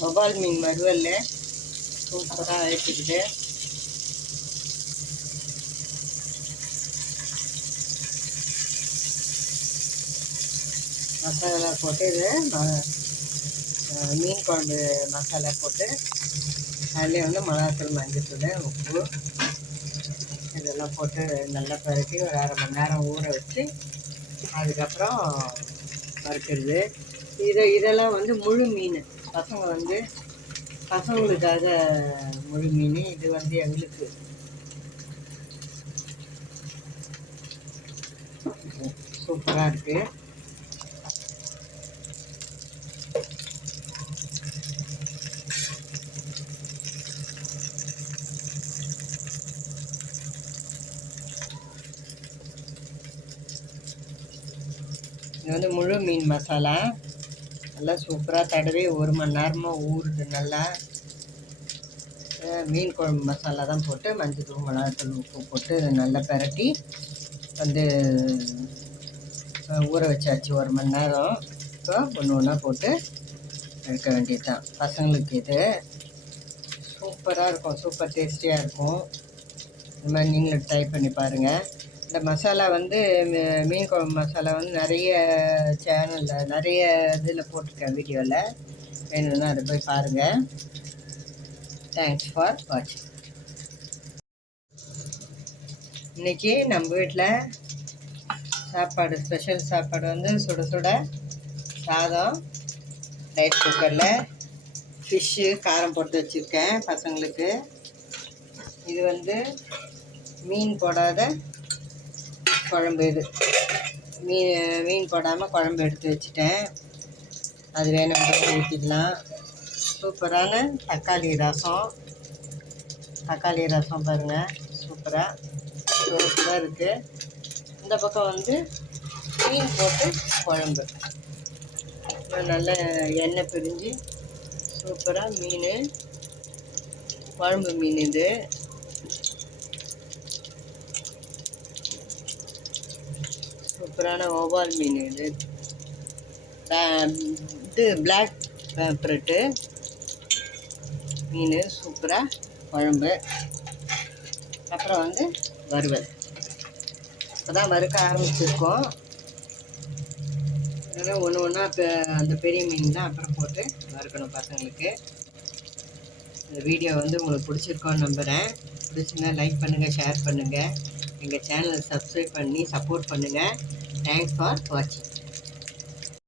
வவ்வால் மீன் வறுவல் சூப்பராக ஆயிட்டுக்குது. மசாலா போட்டு இது மீன் குழம்பு மசாலா போட்டு அதுலேயே வந்து மிளகாத்தூள், மஞ்சத்தூள், உப்பு இதெல்லாம் போட்டு நல்லா பரட்டி ஒரு அரை மணி நேரம் ஊற வச்சு அதுக்கப்புறம் வறுக்கிறது. இதெல்லாம் வந்து முழு மீன். பசங்களுக்காக முழு மீன். இது வந்து எங்களுக்கு சூப்பராக இருக்குது. இது வந்து முழு மீன் மசாலா நல்லா சூப்பராக தடவி 1 மணி நேரமாக ஊறுது. நல்லா மீன் குழம்பு மசாலா தான் போட்டு மஞ்சள், மிளகாத்தூள், உப்பு போட்டு நல்லா பரட்டி வந்து ஊற வச்சாச்சு 1 மணி நேரம். இப்போ ஒன்று ஒன்றா போட்டு எடுக்க வேண்டியது தான். பசங்களுக்கு இது சூப்பராக இருக்கும், சூப்பர் டேஸ்டியாக இருக்கும். இந்த மாதிரி நீங்களும் ட்ரை பண்ணி பாருங்கள். இந்த மசாலா வந்து மீன் குழம்பு மசாலா வந்து நிறைய சேனலில் நிறைய இதில் போட்டிருக்கேன் வீடியோவில். வேணும்னா அதை போய் பாருங்கள். தேங்க்ஸ் ஃபார் வாட்சிங். இன்றைக்கி நம்ம வீட்டில் சாப்பாடு, ஸ்பெஷல் சாப்பாடு வந்து சுட சுட சாதம், ரைஸ் குக்கரில் ஃபிஷ்ஷு காரம் போட்டு வச்சுருக்கேன் பசங்களுக்கு. இது வந்து மீன் போடாத குழம்பு. இது மீன் போடாமல் குழம்பு எடுத்து வச்சுட்டேன். அது வேணும்னு ஊற்றிக்கலாம். சூப்பரான தக்காளி ரசம் பாருங்கள், சூப்பராக சூப்பராக இருக்குது. இந்த பக்கம் வந்து மீன் போட்டு குழம்பு நல்ல எண்ணெய் பிரிஞ்சு சூப்பராக மீன் குழம்பு மீன். இது சூப்பரான வவ்வால் மீன். இது பிளாக் பேப்பரட்டு மீன் சூப்பராக குழம்பு. அப்புறம் வந்து வறுவல். இப்போ தான் வறுக்க ஆரம்பிச்சிருக்கோம். அதனால் ஒன்று ஒன்றா இப்போ அந்த பெரிய மீன் தான் அப்புறம் போட்டு வறுக்கணும் பசங்களுக்கு. இந்த வீடியோ வந்து உங்களுக்கு பிடிச்சிருக்கோன்னு நம்புகிறேன். பிடிச்சிருந்தா லைக் பண்ணுங்கள், ஷேர் பண்ணுங்கள், எங்கள் சேனலை சப்ஸ்கிரைப் பண்ணி சப்போர்ட் பண்ணுங்கள். தேங்க்ஸ் ஃபார் வாட்சிங்.